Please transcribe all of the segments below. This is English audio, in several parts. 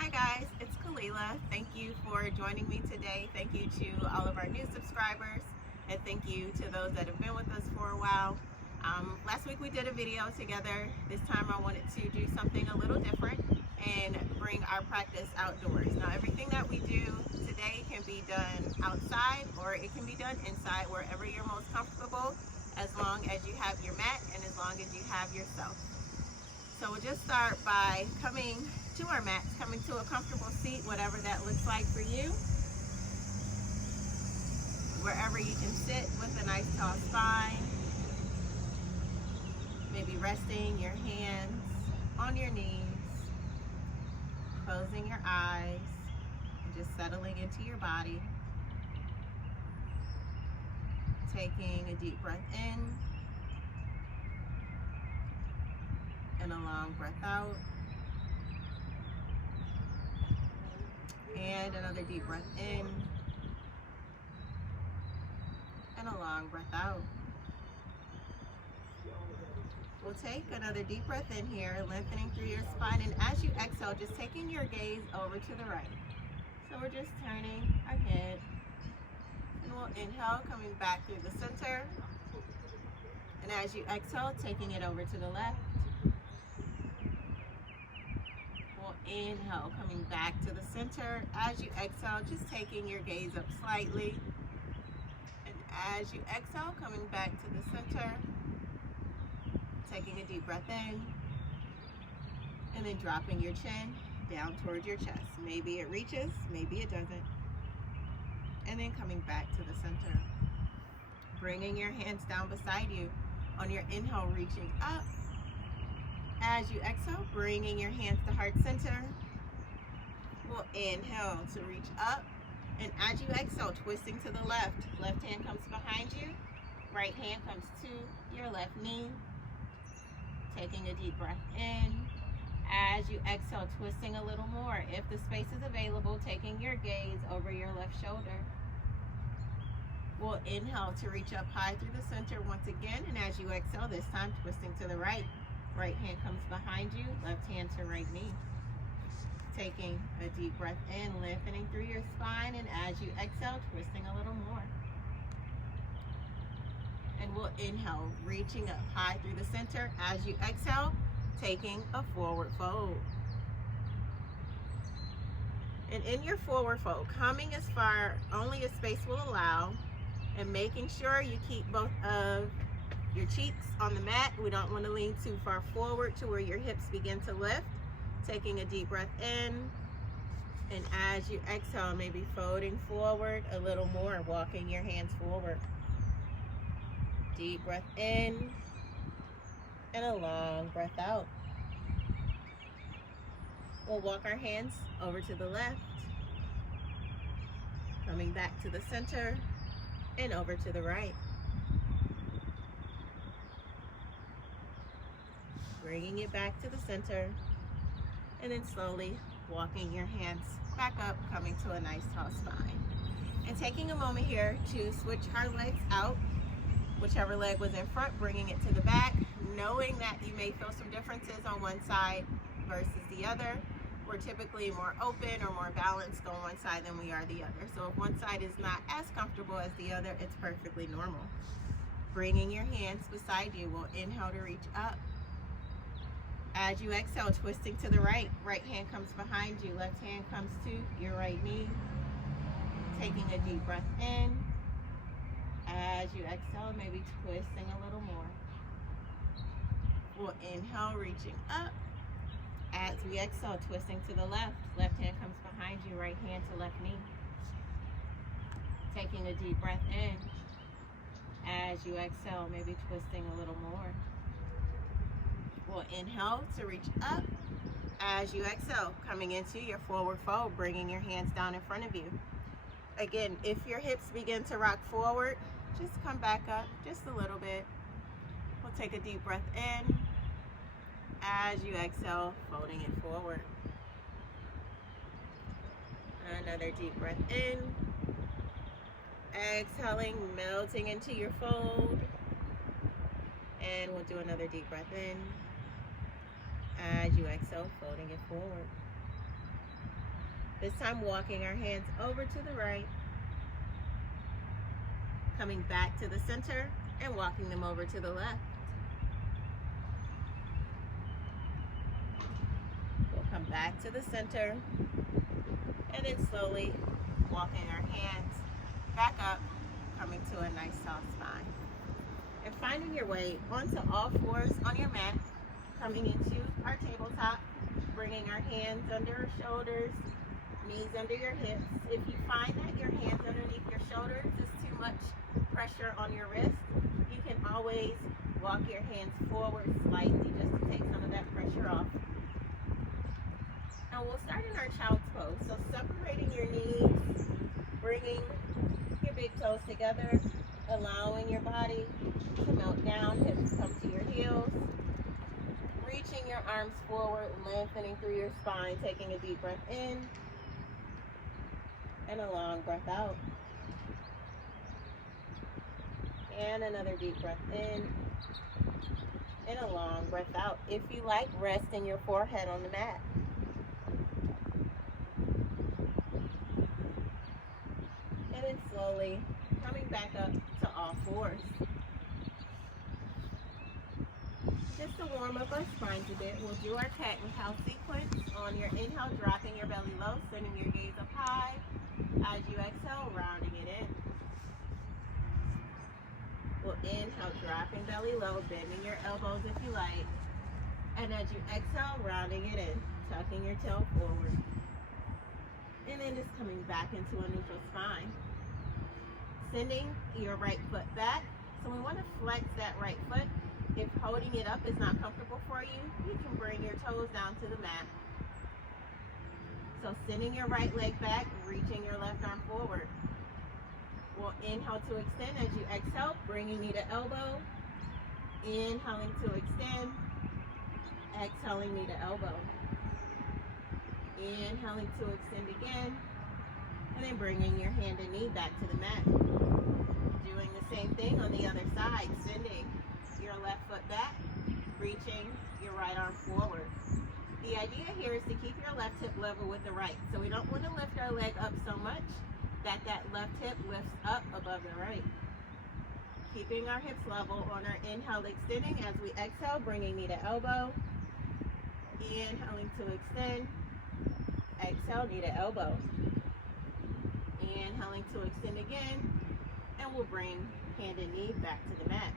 Hi guys, it's Khalilah. Thank you for joining me today. Thank you to all of our new subscribers, and thank you to those that have been with us for a while. Last week we did a video together. This time I wanted to do something a little different and bring our practice outdoors. Now everything that we do today can be done outside or it can be done inside, wherever you're most comfortable, as long as you have your mat and as long as you have yourself. So we'll just start by coming to our mats, coming to a comfortable seat, whatever that looks like for you. Wherever you can sit with a nice tall spine. Maybe resting your hands on your knees, closing your eyes, and just settling into your body. Taking a deep breath in and a long breath out. And another deep breath in and a long breath out. We'll take another deep breath in here, lengthening through your spine, and as you exhale, just taking your gaze over to the right. So we're just turning our head, and we'll inhale, coming back through the center, and as you exhale, taking it over to the left. Inhale, coming back to the center. As you exhale, just taking your gaze up slightly. And as you exhale, coming back to the center. Taking a deep breath in. And then dropping your chin down towards your chest. Maybe it reaches, maybe it doesn't. And then coming back to the center. Bringing your hands down beside you. On your inhale, reaching up. As you exhale, bringing your hands to heart center. We'll inhale to reach up. And as you exhale, twisting to the left. Left hand comes behind you. Right hand comes to your left knee. Taking a deep breath in. As you exhale, twisting a little more. If the space is available, taking your gaze over your left shoulder. We'll inhale to reach up high through the center once again. And as you exhale, this time twisting to the right. Right hand comes behind you, left hand to right knee. Taking a deep breath in, lengthening through your spine, and as you exhale, twisting a little more. And we'll inhale, reaching up high through the center. As you exhale, taking a forward fold. And in your forward fold, coming as far only as space will allow, and making sure you keep both of your cheeks on the mat. We don't want to lean too far forward to where your hips begin to lift. Taking a deep breath in, and as you exhale, maybe folding forward a little more, walking your hands forward. Deep breath in, and a long breath out. We'll walk our hands over to the left, coming back to the center, and over to the right. Bringing it back to the center, and then slowly walking your hands back up, coming to a nice tall spine. And taking a moment here to switch our legs out, whichever leg was in front, bringing it to the back, knowing that you may feel some differences on one side versus the other. We're typically more open or more balanced on one side than we are the other. So if one side is not as comfortable as the other, it's perfectly normal. Bringing your hands beside you, we'll inhale to reach up. As you exhale, twisting to the right. Right hand comes behind you. Left hand comes to your right knee. Taking a deep breath in. As you exhale, maybe twisting a little more. We'll inhale, reaching up. As we exhale, twisting to the left. Left hand comes behind you. Right hand to left knee. Taking a deep breath in. As you exhale, maybe twisting a little more. We'll inhale to reach up. As you exhale, coming into your forward fold, bringing your hands down in front of you. Again, if your hips begin to rock forward, just come back up just a little bit. We'll take a deep breath in. As you exhale, folding it forward. Another deep breath in. Exhaling, melting into your fold. And we'll do another deep breath in. As you exhale, folding it forward. This time walking our hands over to the right, coming back to the center and walking them over to the left. We'll come back to the center and then slowly walking our hands back up, coming to a nice soft spine. And finding your way onto all fours on your mat, coming into our tabletop, bringing our hands under our shoulders, knees under your hips. If you find that your hands underneath your shoulders is too much pressure on your wrist, you can always walk your hands forward slightly just to take some of that pressure off. Now we'll start in our child's pose. So separating your knees, bringing your big toes together, allowing your body to melt down, hips come to your heels, reaching your arms forward, lengthening through your spine, taking a deep breath in, and a long breath out. And another deep breath in, and a long breath out. If you like, resting your forehead on the mat. And then slowly coming back up to all fours. Just to warm up our spines a bit, we'll do our cat and cow sequence. On your inhale, dropping your belly low, sending your gaze up high. As you exhale, rounding it in. We'll inhale, dropping belly low, bending your elbows if you like. And as you exhale, rounding it in, tucking your tail forward. And then just coming back into a neutral spine. Sending your right foot back. So we want to flex that right foot. If holding it up is not comfortable for you, you can bring your toes down to the mat. So sending your right leg back, reaching your left arm forward. We'll inhale to extend. As you exhale, bringing knee to elbow. Inhaling to extend. Exhaling knee to elbow. Inhaling to extend again. And then bringing your hand and knee back to the mat. Doing the same thing on the other side. Sending your left foot back, reaching your right arm forward. The idea here is to keep your left hip level with the right. So we don't want to lift our leg up so much that left hip lifts up above the right. Keeping our hips level on our inhale, extending. As we exhale, bringing knee to elbow. Inhaling to extend. Exhale, knee to elbow. Inhaling to extend again. And we'll bring hand and knee back to the mat.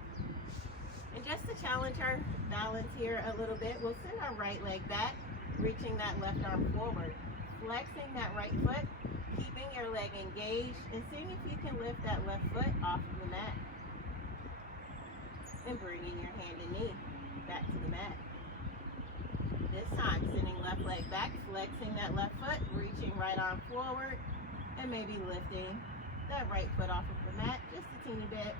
And just to challenge our balance here a little bit, we'll send our right leg back, reaching that left arm forward. Flexing that right foot, keeping your leg engaged, and seeing if you can lift that left foot off of the mat. And bringing your hand and knee back to the mat. This time, sending left leg back, flexing that left foot, reaching right arm forward, and maybe lifting that right foot off of the mat just a teeny bit.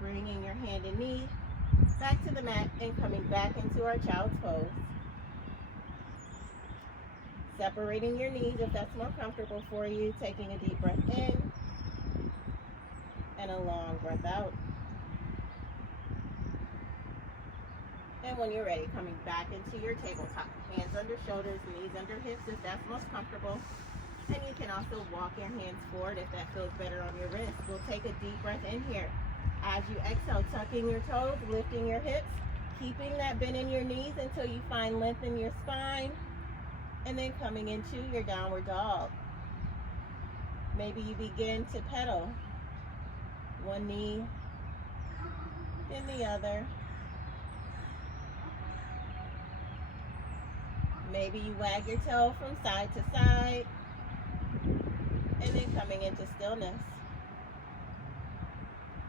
Bringing your hand and knee back to the mat and coming back into our child's pose. Separating your knees if that's more comfortable for you. Taking a deep breath in and a long breath out. And when you're ready, coming back into your tabletop. Hands under shoulders, knees under hips if that's most comfortable. And you can also walk your hands forward if that feels better on your wrist. We'll take a deep breath in here. As you exhale, tucking your toes, lifting your hips, keeping that bend in your knees until you find length in your spine, and then coming into your downward dog. Maybe you begin to pedal. One knee, then the other. Maybe you wag your tail from side to side, and then coming into stillness.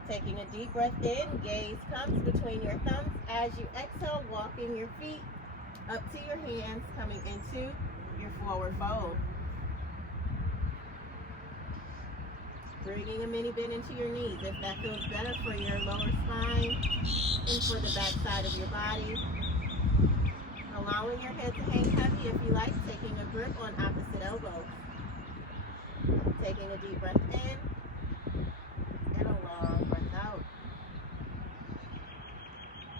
Taking a deep breath in, gaze comes between your thumbs. As you exhale, walking your feet up to your hands, coming into your forward fold. Bringing a mini bend into your knees if that feels better for your lower spine and for the back side of your body. Allowing your head to hang heavy if you like, taking a grip on opposite elbows. Taking a deep breath in and a long breath out.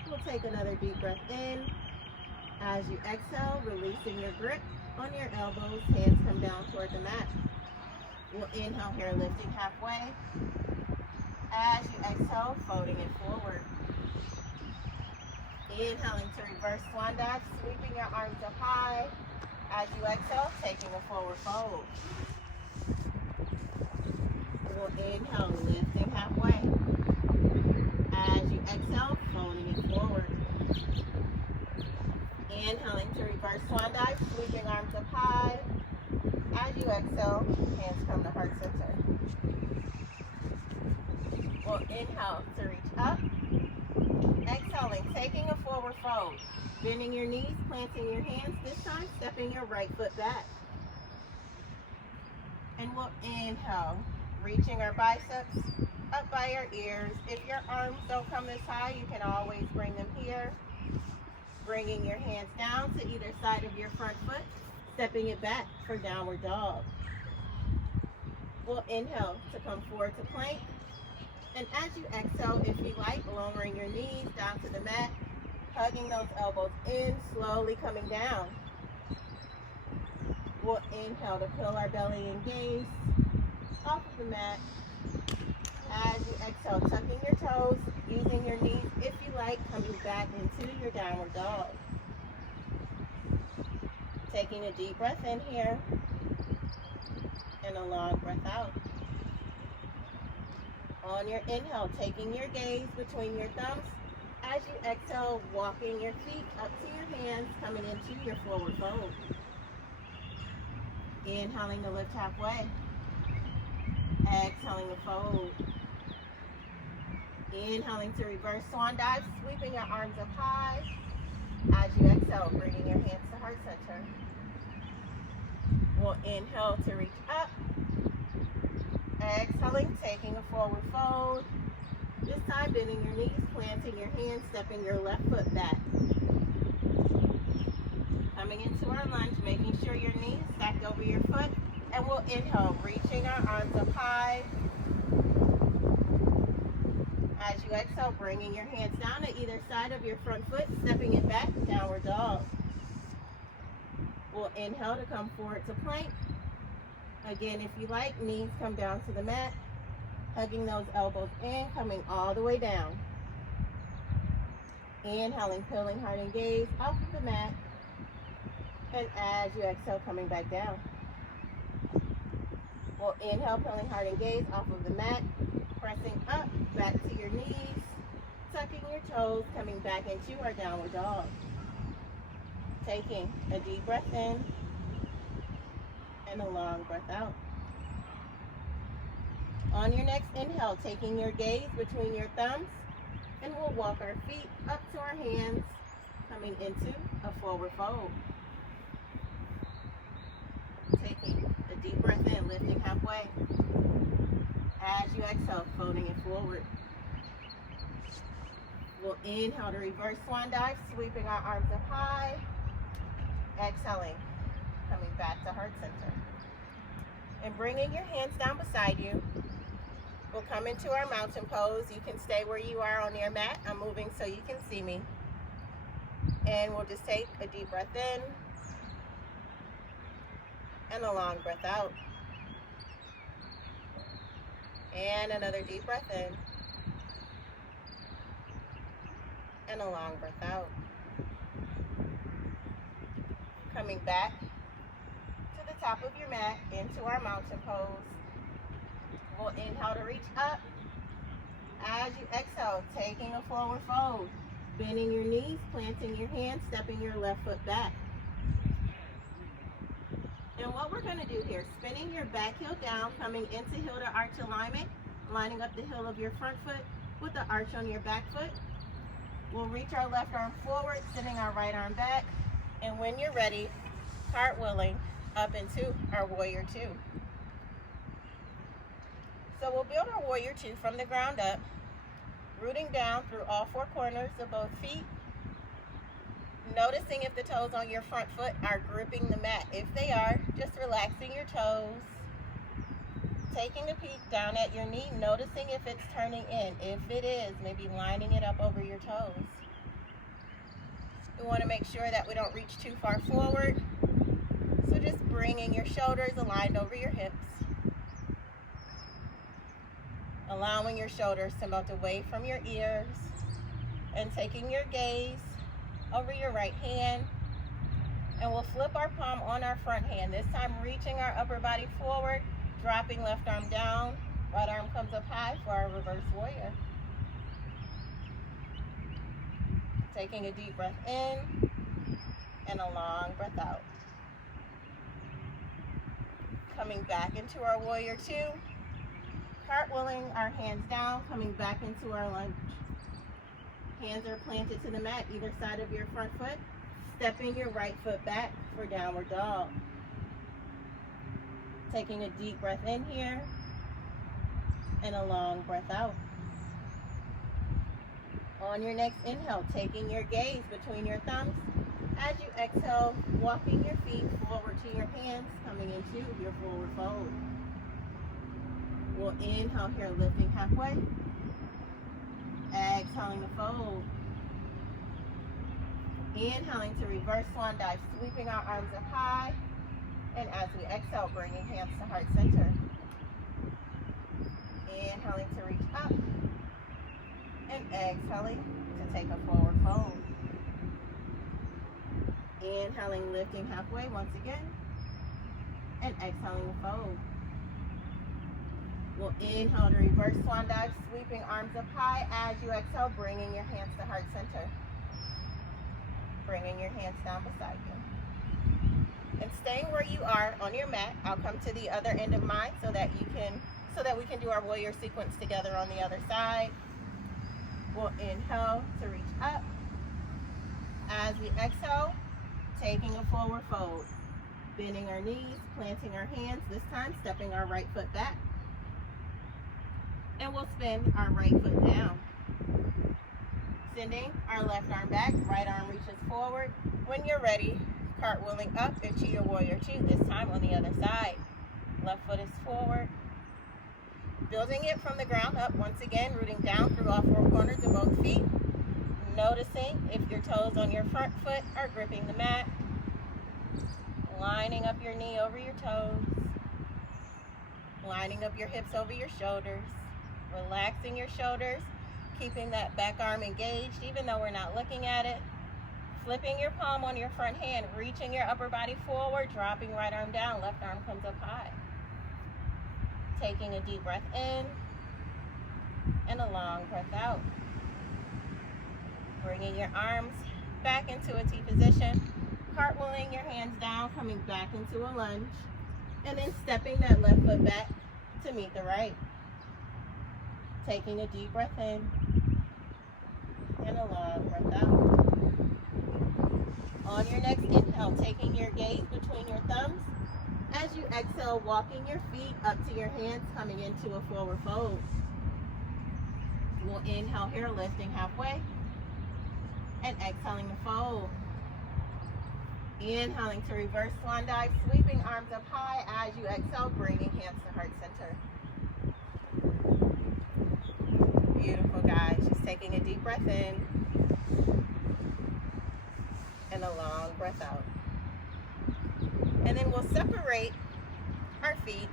We'll take another deep breath in. As you exhale, releasing your grip, On your elbows, hands come down toward the mat. We'll inhale here, lifting halfway. As you exhale, folding it forward. Inhaling to reverse swan dive, sweeping your arms up high. As you exhale, taking a forward fold. We'll inhale, lifting halfway. As you exhale, folding it forward. Inhaling to reverse swan dive, sweeping arms up high. As you exhale, hands come to heart center. We'll inhale to reach up. Exhaling, taking a forward fold. Bending your knees, planting your hands. This time, stepping your right foot back. And we'll inhale, reaching our biceps up by our ears. If your arms don't come this high, you can always bring them here. Bringing your hands down to either side of your front foot, stepping it back for downward dog. We'll inhale to come forward to plank. And as you exhale, if you like, lowering your knees down to the mat, hugging those elbows in, slowly coming down. We'll inhale to peel our belly and gaze off of the mat. As you exhale, tucking your toes, using your knees, if you like, coming back into your downward dog. Taking a deep breath in here, and a long breath out. On your inhale, taking your gaze between your thumbs. As you exhale, walking your feet up to your hands, coming into your forward fold. Inhaling to lift halfway. Exhaling to fold. Inhaling to reverse swan dive, sweeping your arms up high. As you exhale, bringing your hands to heart center. We'll inhale to reach up. Exhaling, taking a forward fold. This time, bending your knees, planting your hands, stepping your left foot back. Coming into our lunge, making sure your knees stacked over your foot. And we'll inhale, reaching our arms up high. As you exhale, bringing your hands down to either side of your front foot, stepping it back, downward dog. We'll inhale to come forward to plank. Again, if you like, knees come down to the mat, hugging those elbows in, coming all the way down. Inhaling, peeling heart and gaze off of the mat. And as you exhale, coming back down. We'll inhale, peeling heart and gaze off of the mat, pressing up, back to your knees, tucking your toes, coming back into our downward dog. Taking a deep breath in and a long breath out. On your next inhale, taking your gaze between your thumbs, and we'll walk our feet up to our hands, coming into a forward fold. Taking a deep breath in, lifting halfway. As you exhale, folding it forward. We'll inhale to reverse swan dive, sweeping our arms up high. Exhaling, coming back to heart center. And bringing your hands down beside you. We'll come into our mountain pose. You can stay where you are on your mat. I'm moving so you can see me. And we'll just take a deep breath in and a long breath out. And another deep breath in and a long breath out. Coming back to the top of your mat into our mountain pose. We'll inhale to reach up. As you exhale, taking a forward fold, bending your knees, planting your hands, stepping your left foot back. And what we're going to do here, spinning your back heel down, coming into heel to arch alignment, lining up the heel of your front foot with the arch on your back foot. We'll reach our left arm forward, sending our right arm back. And when you're ready, cartwheeling up into our warrior two. So we'll build our warrior two from the ground up, rooting down through all four corners of both feet. Noticing if the toes on your front foot are gripping the mat. If they are, just relaxing your toes. Taking a peek down at your knee, noticing if it's turning in. If it is, maybe lining it up over your toes. We want to make sure that we don't reach too far forward. just bringing your shoulders aligned over your hips. Allowing your shoulders to melt away from your ears. And taking your gaze over your right hand. And we'll flip our palm on our front hand. This time reaching our upper body forward, dropping left arm down. Right arm comes up high for our reverse warrior. Taking a deep breath in and a long breath out. Coming back into our warrior two. Cartwheeling our hands down, coming back into our lunge. Hands are planted to the mat, either side of your front foot. Stepping your right foot back for downward dog. Taking a deep breath in here and a long breath out. On your next inhale, taking your gaze between your thumbs. As you exhale, walking your feet forward to your hands, coming into your forward fold. We'll inhale here, lifting halfway. Exhaling to fold. Inhaling to reverse swan dive, sweeping our arms up high. And as we exhale, bringing hands to heart center. Inhaling to reach up. And exhaling to take a forward fold. Inhaling, lifting halfway once again. And exhaling to fold. We'll inhale to reverse swan dive, sweeping arms up high. As you exhale, bringing your hands to heart center. Bringing your hands down beside you. And staying where you are on your mat, I'll come to the other end of mine so that we can do our warrior sequence together on the other side. We'll inhale to reach up. As we exhale, taking a forward fold. Bending our knees, planting our hands, this time stepping our right foot back. And we'll spin our right foot down. Sending our left arm back, right arm reaches forward. When you're ready, cartwheeling up into your warrior two, this time on the other side. Left foot is forward. Building it from the ground up, once again, rooting down through all four corners of both feet. Noticing if your toes on your front foot are gripping the mat. Lining up your knee over your toes. Lining up your hips over your shoulders. Relaxing your shoulders, keeping that back arm engaged even though we're not looking at it. Flipping your palm on your front hand, reaching your upper body forward, dropping right arm down, left arm comes up high. Taking a deep breath in and a long breath out. Bringing your arms back into a T position, cartwheeling your hands down, coming back into a lunge, and then stepping that left foot back to meet the right. Taking a deep breath in and a long breath out. On your next inhale, taking your gaze between your thumbs. As you exhale, walking your feet up to your hands, coming into a forward fold. We'll inhale here, lifting halfway. And exhaling to fold. Inhaling to reverse swan dive, sweeping arms up high. As you exhale, bringing hands to heart center. Beautiful, guys. Just taking a deep breath in and a long breath out. And then we'll separate our feet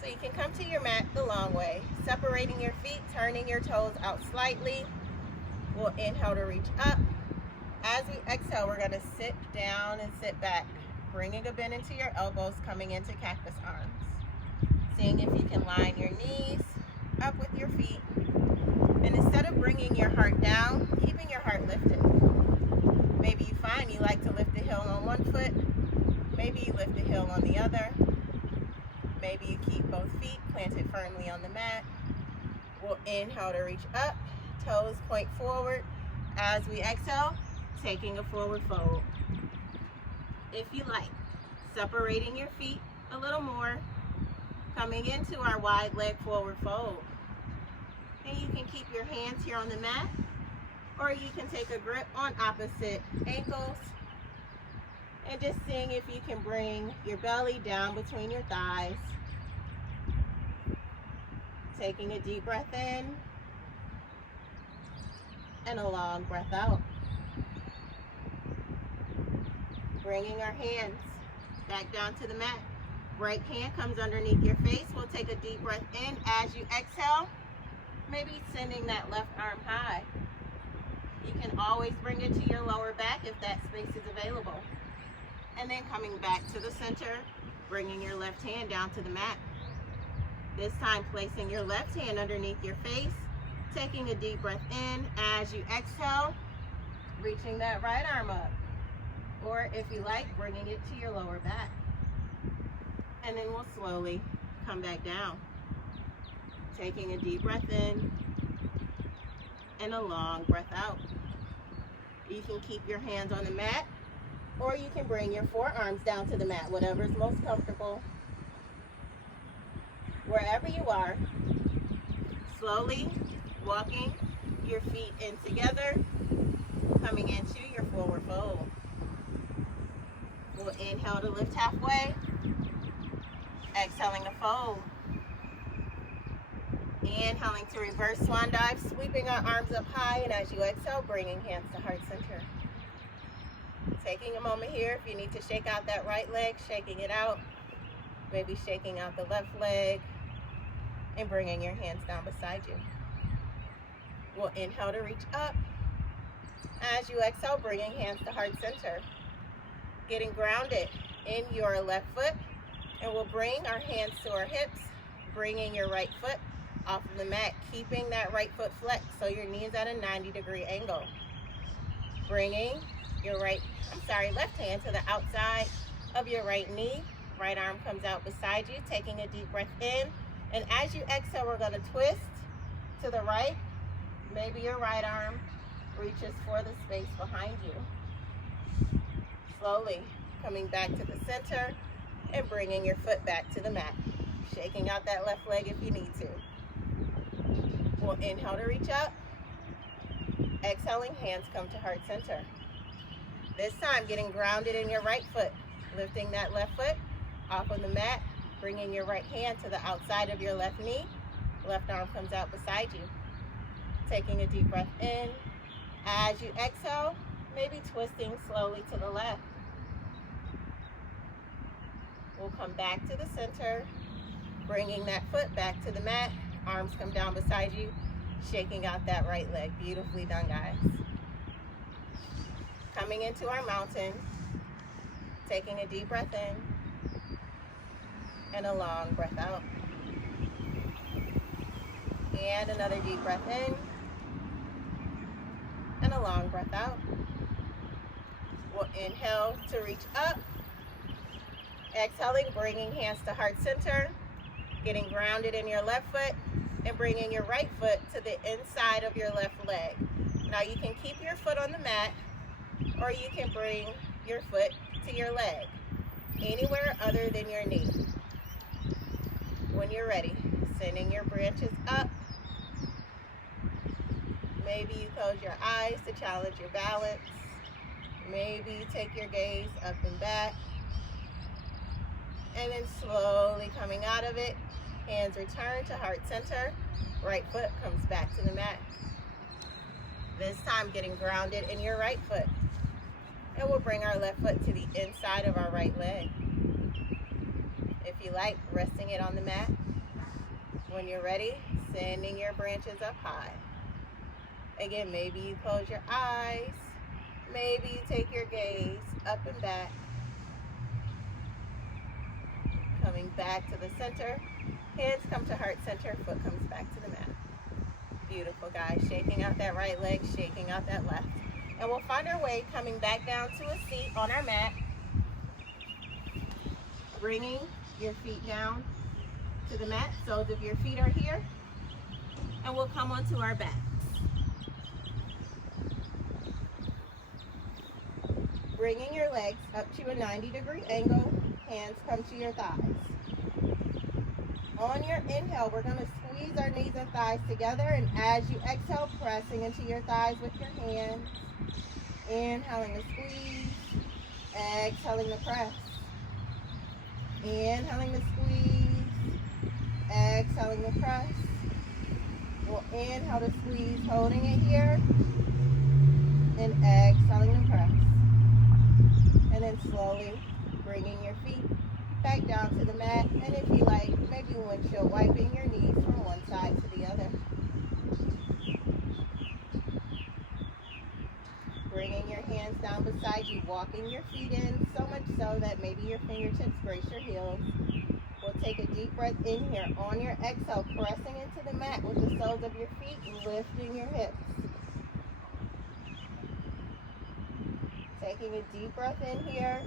so you can come to your mat the long way. Separating your feet, turning your toes out slightly. We'll inhale to reach up. As we exhale, we're going to sit down and sit back, bringing a bend into your elbows, coming into cactus arms. Seeing if you can line your knees up with your feet. And instead of bringing your heart down, keeping your heart lifted. Maybe you find you like to lift the heel on one foot. Maybe you lift the heel on the other. Maybe you keep both feet planted firmly on the mat. We'll inhale to reach up. Toes point forward. As we exhale, taking a forward fold. If you like, separating your feet a little more, coming into our wide leg forward fold. And you can keep your hands here on the mat, or you can take a grip on opposite ankles. And just seeing if you can bring your belly down between your thighs. Taking a deep breath in and a long breath out. Bringing our hands back down to the mat. Right hand comes underneath your face. We'll take a deep breath in. As you exhale, maybe sending that left arm high. You can always bring it to your lower back if that space is available. And then coming back to the center, bringing your left hand down to the mat. This time placing your left hand underneath your face, taking a deep breath in. As you exhale, reaching that right arm up. Or if you like, bringing it to your lower back. And then we'll slowly come back down. Taking a deep breath in and a long breath out. You can keep your hands on the mat, or you can bring your forearms down to the mat, whatever is most comfortable. Wherever you are, slowly walking your feet in together, coming into your forward fold. We'll inhale to lift halfway, exhaling to fold. Inhaling to reverse swan dive, sweeping our arms up high, and as you exhale, bringing hands to heart center. Taking a moment here, if you need to shake out that right leg, shaking it out, maybe shaking out the left leg, and bringing your hands down beside you. We'll inhale to reach up. As you exhale, bringing hands to heart center. Getting grounded in your left foot, and we'll bring our hands to our hips, bringing your right foot off of the mat, keeping that right foot flexed so your knee is at a 90-degree angle. Bringing your left hand to the outside of your right knee. Right arm comes out beside you, taking a deep breath in. And as you exhale, we're going to twist to the right. Maybe your right arm reaches for the space behind you. Slowly coming back to the center and bringing your foot back to the mat. Shaking out that left leg if you need to. We'll inhale to reach up. Exhaling, hands come to heart center. This time, getting grounded in your right foot. Lifting that left foot off of the mat. Bringing your right hand to the outside of your left knee. Left arm comes out beside you. Taking a deep breath in. As you exhale, maybe twisting slowly to the left. We'll come back to the center. Bringing that foot back to the mat. Arms come down beside you, shaking out that right leg. Beautifully done, guys. Coming into our mountain, taking a deep breath in and a long breath out. And another deep breath in and a long breath out. We'll inhale to reach up. Exhaling, bringing hands to heart center. Getting grounded in your left foot and bringing your right foot to the inside of your left leg. Now you can keep your foot on the mat, or you can bring your foot to your leg, anywhere other than your knee. When you're ready, sending your branches up. Maybe you close your eyes to challenge your balance. Maybe you take your gaze up and back. And then slowly coming out of it, hands return to heart center. Right foot comes back to the mat. This time getting grounded in your right foot. And we'll bring our left foot to the inside of our right leg. If you like, resting it on the mat. When you're ready, sending your branches up high. Again, maybe you close your eyes. Maybe you take your gaze up and back. Coming back to the center. Hands come to heart center, foot comes back to the mat. Beautiful, guys. Shaking out that right leg, shaking out that left. And we'll find our way coming back down to a seat on our mat. Bringing your feet down to the mat. Soles of your feet are here. And we'll come onto our backs. Bringing your legs up to a 90-degree angle. Hands come to your thighs. On your inhale, we're going to squeeze our knees and thighs together, and as you exhale, pressing into your thighs with your hands. Inhaling to squeeze, exhaling to press. Inhaling to squeeze, exhaling to press. We'll inhale to squeeze, holding it here, and exhaling to press. And then slowly bringing your feet back down to the mat. And if you like, maybe windshield wiping your knees from one side to the other. Bringing your hands down beside you, walking your feet in, so much so that maybe your fingertips brace your heels. We'll take a deep breath in here. On your exhale, pressing into the mat with the soles of your feet, lifting your hips. Taking a deep breath in here.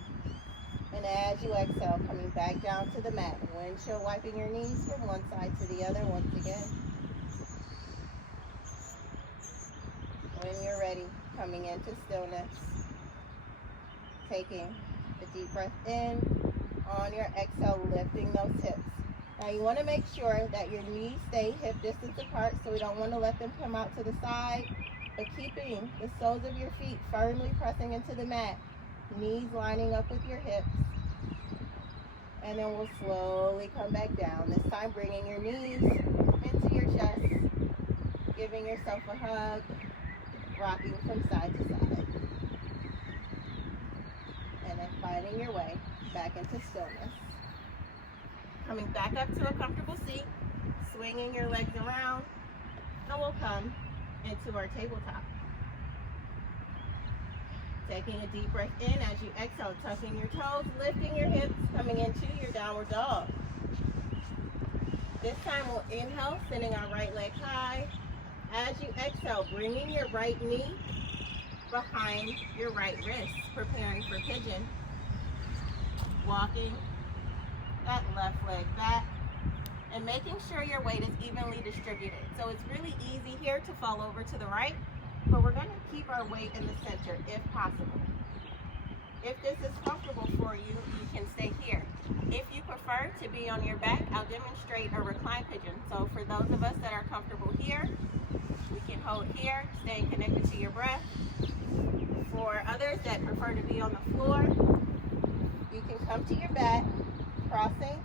And as you exhale, coming back down to the mat. Windshield wiping your knees from one side to the other once again. When you're ready, coming into stillness. Taking a deep breath in. On your exhale, lifting those hips. Now you want to make sure that your knees stay hip distance apart, so we don't want to let them come out to the side, but keeping the soles of your feet firmly pressing into the mat, knees lining up with your hips. And then we'll slowly come back down, this time bringing your knees into your chest, giving yourself a hug, rocking from side to side. And then finding your way back into stillness. Coming back up to a comfortable seat, swinging your legs around, and we'll come into our tabletop. Taking a deep breath in as you exhale, tucking your toes, lifting your hips, coming into your downward dog. This time we'll inhale, sending our right leg high. As you exhale, bringing your right knee behind your right wrist, preparing for pigeon. Walking that left leg back and making sure your weight is evenly distributed. So it's really easy here to fall over to the right, but we're going to keep our weight in the center if possible. If this is comfortable for you, you can stay here. If you prefer to be on your back, I'll demonstrate a recline pigeon. So for those of us that are comfortable here, we can hold here, staying connected to your breath. For others that prefer to be on the floor, you can come to your back, crossing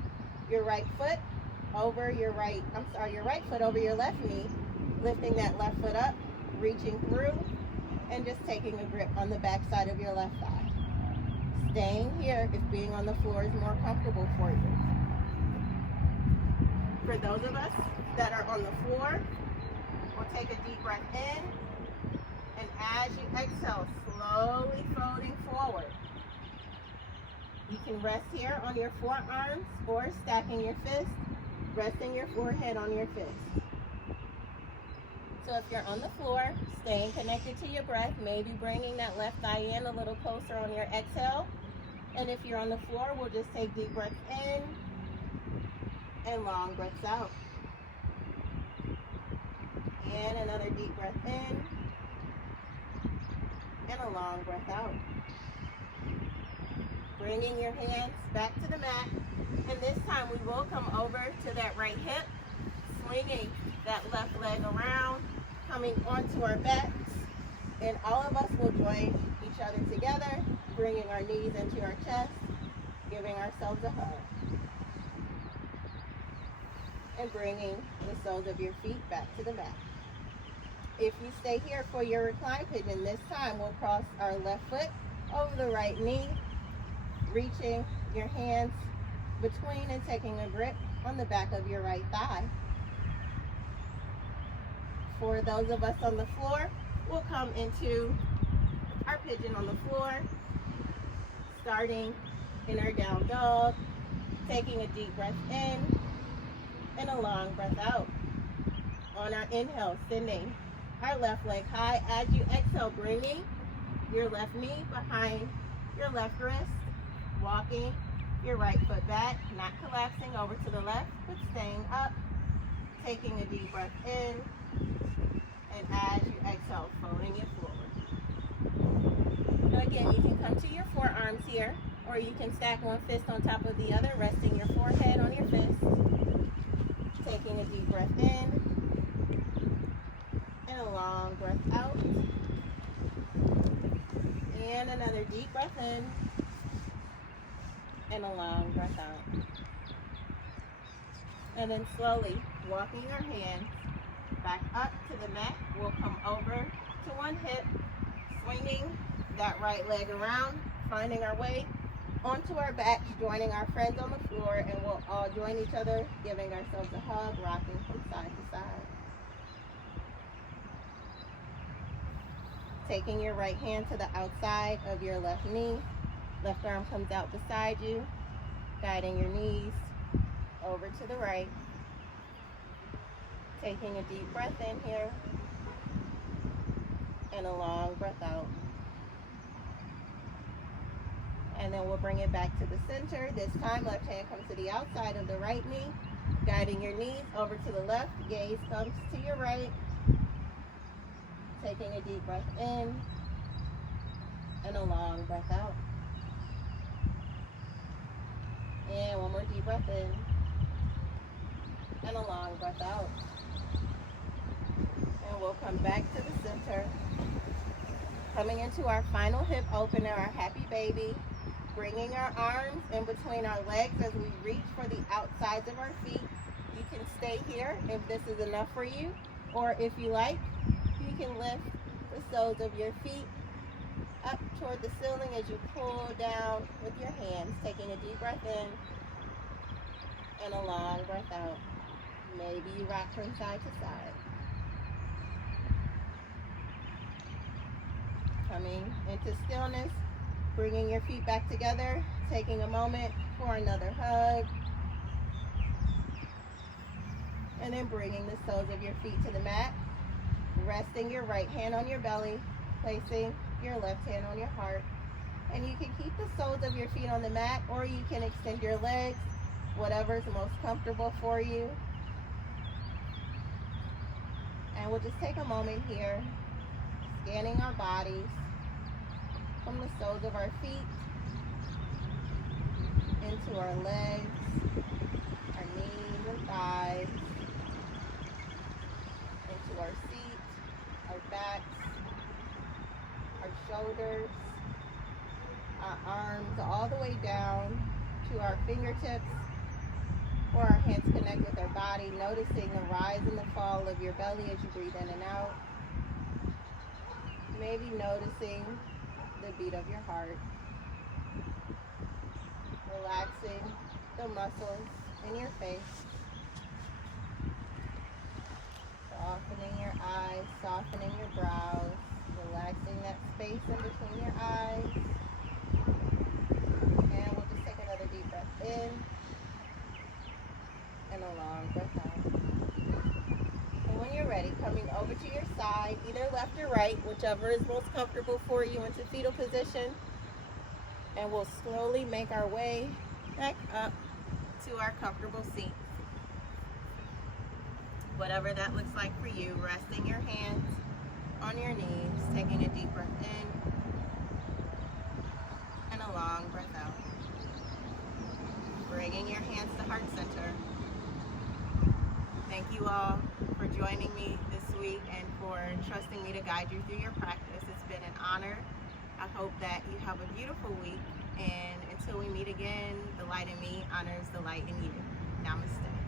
your right foot over your right foot over your left knee, lifting that left foot up, reaching through, and just taking a grip on the back side of your left thigh. Staying here if being on the floor is more comfortable for you. For those of us that are on the floor, we'll take a deep breath in, and as you exhale, slowly folding forward. You can rest here on your forearms or stacking your fists, resting your forehead on your fists. So if you're on the floor, staying connected to your breath, maybe bringing that left thigh in a little closer on your exhale. And if you're on the floor, we'll just take deep breaths in and long breaths out. And another deep breath in and a long breath out. Bringing your hands back to the mat, and this time we will come over to that right hip, swinging that left leg around, coming onto our backs, and all of us will join each other together, bringing our knees into our chest, giving ourselves a hug, and bringing the soles of your feet back to the mat. If you stay here for your recline pigeon, this time we'll cross our left foot over the right knee, reaching your hands between and taking a grip on the back of your right thigh. For those of us on the floor, we'll come into our pigeon on the floor, starting in our down dog, taking a deep breath in and a long breath out. On our inhale, sending our left leg high. As you exhale, bringing your left knee behind your left wrist, walking your right foot back, not collapsing over to the left, but staying up, taking a deep breath in, and as you exhale, folding it forward. Now again, you can come to your forearms here, or you can stack one fist on top of the other, resting your forehead on your fist, taking a deep breath in, and a long breath out, and another deep breath in, and a long breath out. And then slowly walking your hands back up to the mat. We'll come over to one hip, swinging that right leg around, finding our way onto our backs, joining our friends on the floor, and we'll all join each other, giving ourselves a hug, rocking from side to side. Taking your right hand to the outside of your left knee. Left arm comes out beside you, guiding your knees over to the right. Taking a deep breath in here, and a long breath out. And then we'll bring it back to the center. This time, left hand comes to the outside of the right knee, guiding your knees over to the left. Gaze comes to your right. Taking a deep breath in, and a long breath out. And one more deep breath in, and a long breath out. And we'll come back to the center. Coming into our final hip opener, our happy baby. Bringing our arms in between our legs as we reach for the outsides of our feet. You can stay here if this is enough for you, or if you like, you can lift the soles of your feet up toward the ceiling as you pull down with your hands, taking a deep breath in and a long breath out. Maybe you rock from side to side. Coming into stillness, bringing your feet back together, taking a moment for another hug, and then bringing the soles of your feet to the mat, resting your right hand on your belly, placing your left hand on your heart. And you can keep the soles of your feet on the mat, or you can extend your legs, whatever is most comfortable for you. And we'll just take a moment here, scanning our bodies from the soles of our feet into our legs, our knees and thighs, into our seat, our backs, our shoulders, our arms, all the way down to our fingertips, where our hands connect with our body, noticing the rise and the fall of your belly as you breathe in and out. Maybe noticing the beat of your heart. Relaxing the muscles in your face. Softening your eyes, softening your brows, relaxing that space in between your eyes. And we'll just take another deep breath in and a long breath out. And when you're ready, coming over to your side, either left or right, whichever is most comfortable for you, into fetal position. And we'll slowly make our way back up to our comfortable seat. Whatever that looks like for you, resting your hands on your knees, taking a deep breath in and a long breath out. Bringing your hands to heart center. Thank you all for joining me this week and for trusting me to guide you through your practice. It's been an honor. I hope that you have a beautiful week, and until we meet again, the light in me honors the light in you. Namaste.